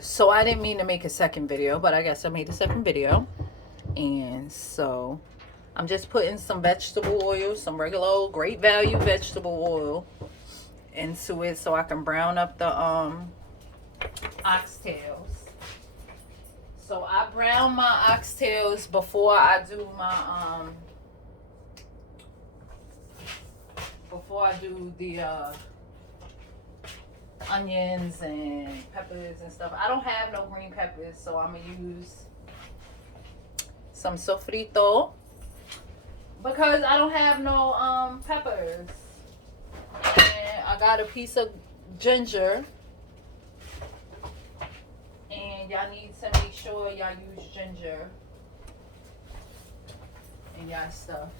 So I didn't mean to make a second video, but I guess I made a second video. And so I'm just putting some vegetable oil, some regular old great value vegetable oil into it so I can brown up the oxtails. So I brown my oxtails before I do the onions and peppers and stuff. I don't have no green peppers, so I'm gonna use some sofrito because I don't have no peppers. And I got a piece of ginger, and y'all need to make sure y'all use ginger in y'all stuff.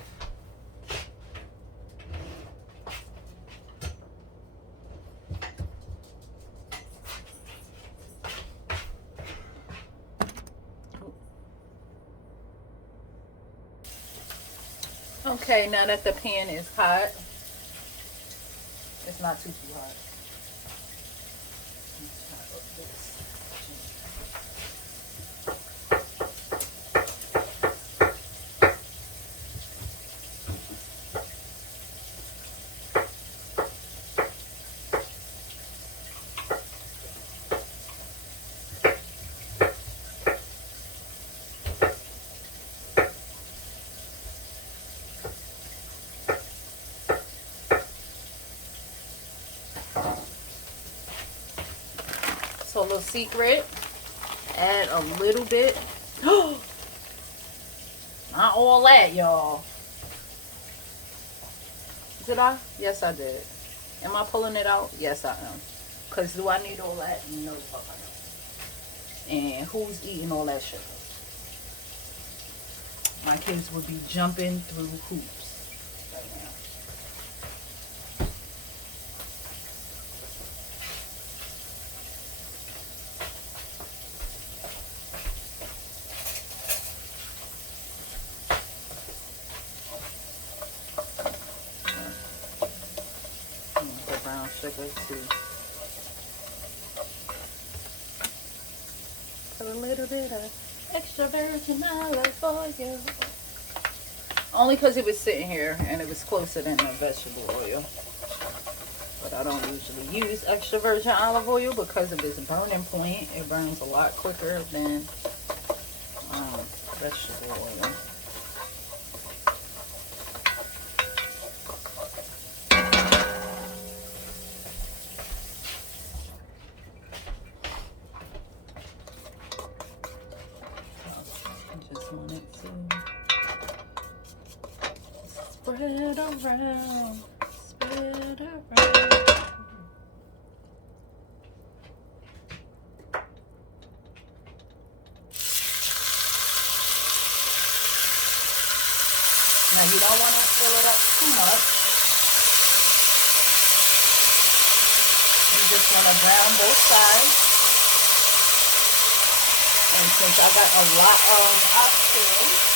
Okay, now that the pan is hot, it's not too hot. So a little secret, add a little bit. Not all that, y'all. Did I? Yes, I did. Am I pulling it out? Yes, I am. Because do I need all that? No, fuck I don't. And who's eating all that sugar? My kids would be jumping through hoops right now. The brown sugar too. Put a little bit of extra virgin olive oil. Only because it was sitting here and it was closer than the vegetable oil. But I don't usually use extra virgin olive oil because of its burning point. It burns a lot quicker than vegetable oil. I just want it to spread around, spread around. Now you don't want to fill it up too much. You just want to brown both sides. And since I got a lot of oxtails,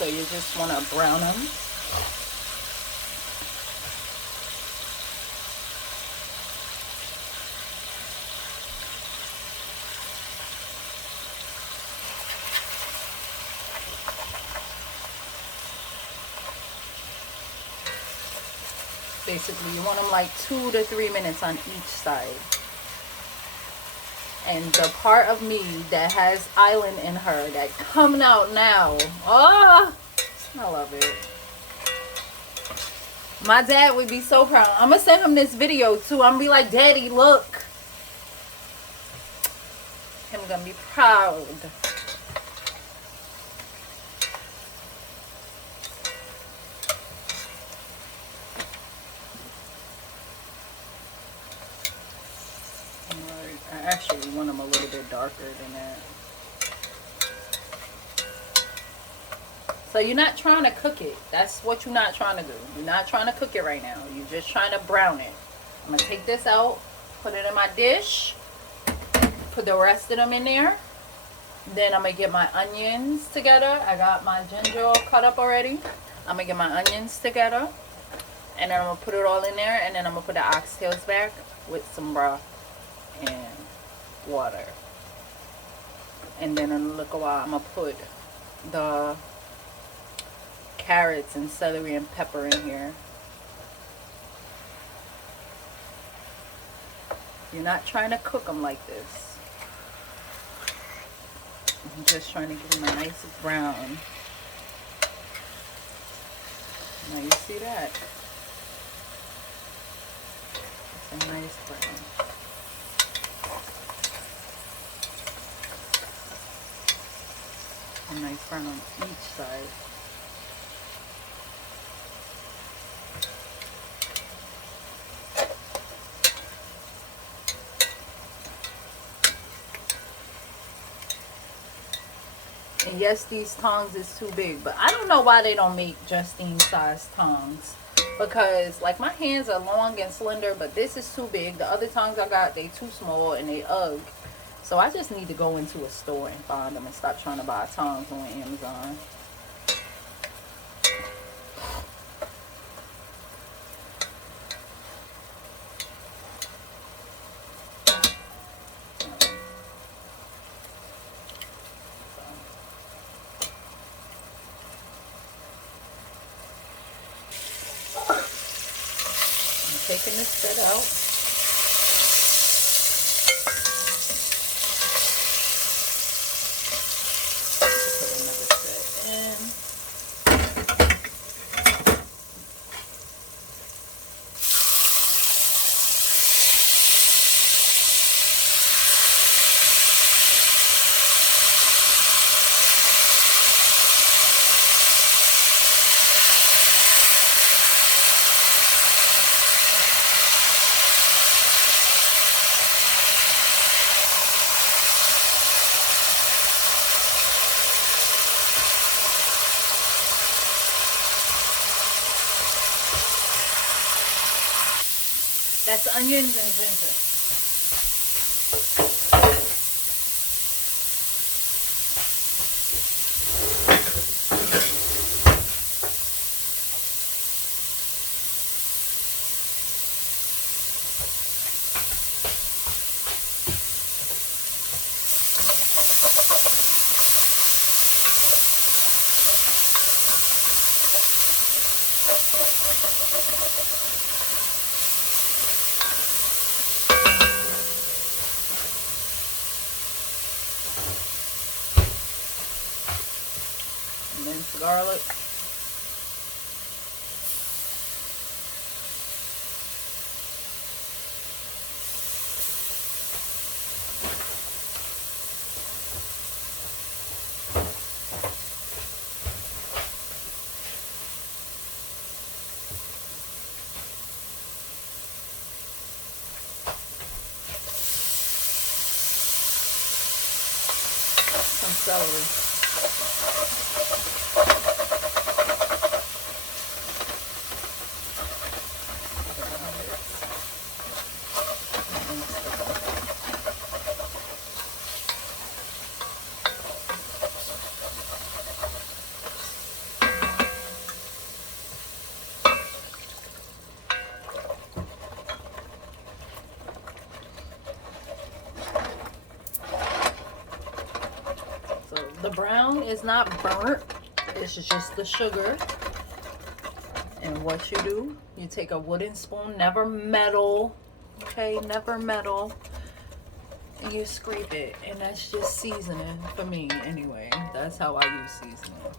so you just want to brown them. Basically, you want them like 2 to 3 minutes on each side. And the part of me that has island in her that coming out now. Oh, I love it. My dad would be so proud. I'm going to send him this video too. I'm going to be like, Daddy, look. Him going to be proud. I actually want them a little bit darker than that. So you're not trying to cook it. That's what you're not trying to do. You're not trying to cook it right now. You're just trying to brown it. I'm going to take this out, put it in my dish, put the rest of them in there. Then I'm going to get my onions together. I got my ginger all cut up already. I'm going to get my onions together. And then I'm going to put it all in there. And then I'm going to put the oxtails back with some broth and water. And then in a little while, I'm going to put the carrots and celery and pepper in here. You're not trying to cook them like this. I'm just trying to give them a nice brown. Now you see that? It's a nice brown. A nice brown on each side. And yes, these tongs is too big, but I don't know why they don't make Justine size tongs, because like my hands are long and slender, but this is too big. The other tongs I got, they too small and they ugly. So I just need to go into a store and find them and stop trying to buy tongs on Amazon. Taking this set out. Put another set in. That's onions and ginger. Minced garlic. Some celery. The brown is not burnt, it's just the sugar. And what you do, you take a wooden spoon, never metal, okay, never metal, and you scrape it, and that's just seasoning for me anyway. That's how I use seasoning.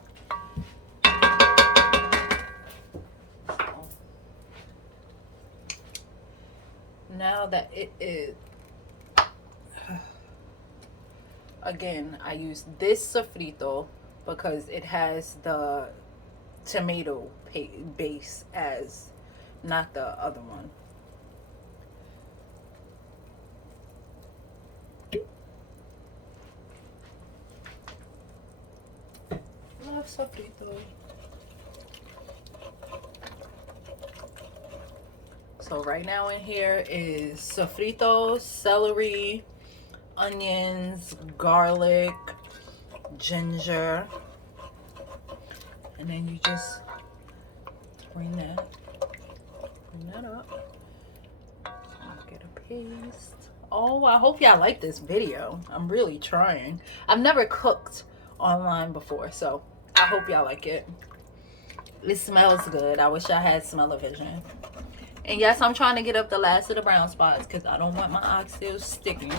So, now that it is, again, I use this sofrito because it has the tomato base as not the other one. love sofritos. So right now in here is sofritos, celery, onions, garlic, ginger, and then you just bring that up. Get a paste. Oh, I hope y'all like this video. I'm really trying. I've never cooked online before, so I hope y'all like it. It smells good. I wish I had smell-o-vision. And yes, I'm trying to get up the last of the brown spots because I don't want my oxtails sticking.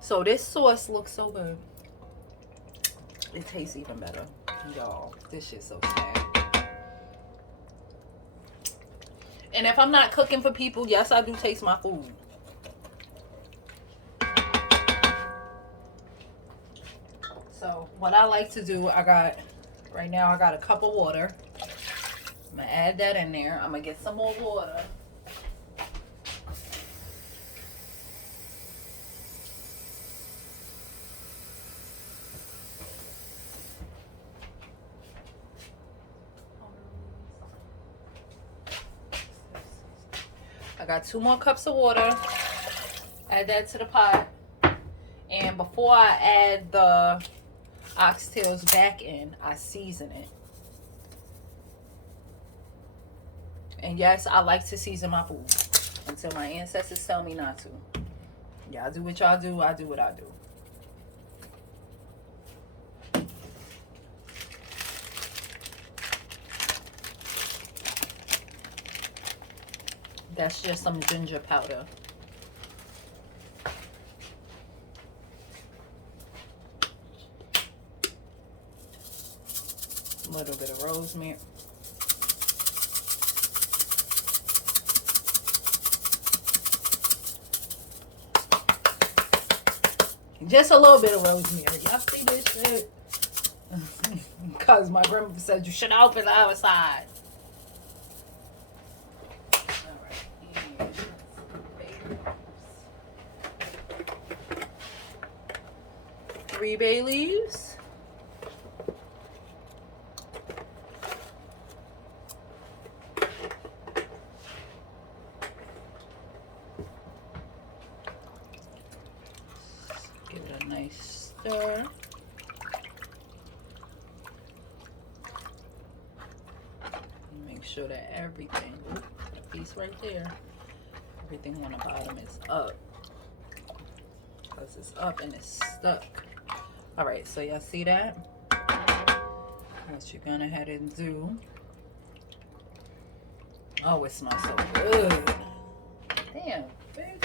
So this sauce looks so good. It tastes even better. Y'all, this shit's so sad. And if I'm not cooking for people, yes, I do taste my food. So what I like to do, right now I got a cup of water. I'm gonna add that in there. I'm gonna get some more water. I got 2 more cups of water. Add that to the pot. And before I add the oxtails back in, I season it. And yes, I like to season my food until my ancestors tell me not to. Y'all do what y'all do. I do what I do. That's just some ginger powder. A little bit of rosemary. Just a little bit of rosemary. Y'all see this shit? Because my grandmother said you should open the other side. 3 bay leaves. Give it a nice stir. Make sure that everything, a piece right there, everything on the bottom is up. Because it's up and it's stuck. All right, so y'all see that? What you're gonna head and do. Oh, it smells so good. Damn, bitch.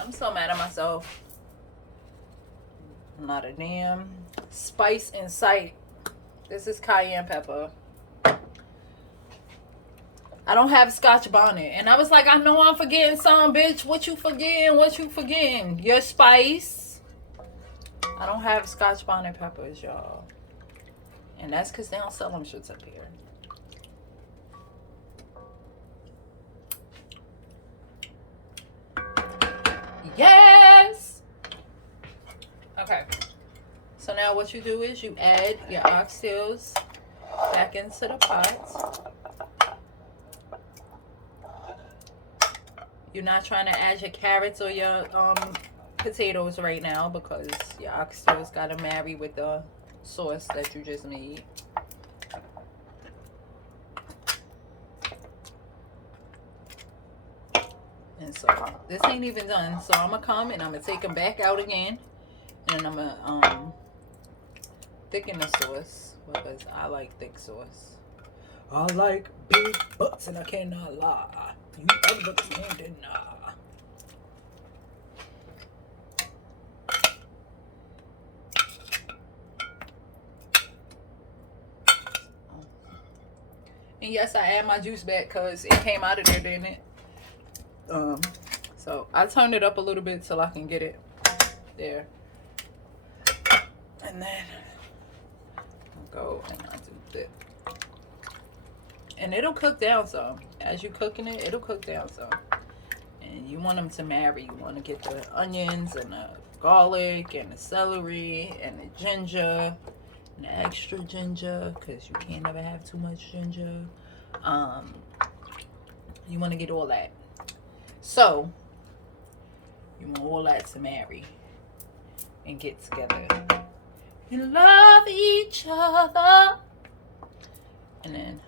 I'm so mad at myself. Not a damn spice in sight. This is cayenne pepper. I don't have Scotch bonnet. And I was like, I know I'm forgetting some, bitch. What you forgetting? What you forgetting? Your spice. I don't have Scotch bonnet peppers, y'all. And that's because they don't sell them shits up here. Yes! Okay. So now what you do is you add your oxtails back into the pot. You're not trying to add your carrots or your potatoes right now because your oxtails got to marry with the sauce that you just made. And so this ain't even done. So I'm going to come and I'm going to take them back out again. And I'm going to thicken the sauce because I like thick sauce. I like big butts and I cannot lie. You other butts can't deny. And yes, I add my juice back because it came out of there, didn't it? So I turned it up a little bit till I can get it there. And then I'll go and I'll do this. And it'll cook down some. as you're cooking it, it'll cook down some. And you want them to marry. You want to get the onions and the garlic and the celery and the ginger and the extra ginger, because you can't never have too much ginger. You want to get all that. So you want all that to marry and get together. You love each other. And then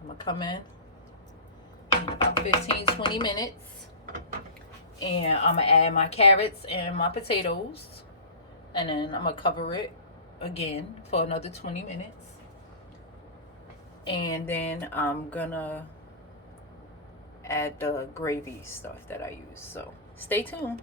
I'm gonna come in about 15-20 minutes, and I'm gonna add my carrots and my potatoes, and then I'm gonna cover it again for another 20 minutes, and then I'm gonna add the gravy stuff that I use. So stay tuned.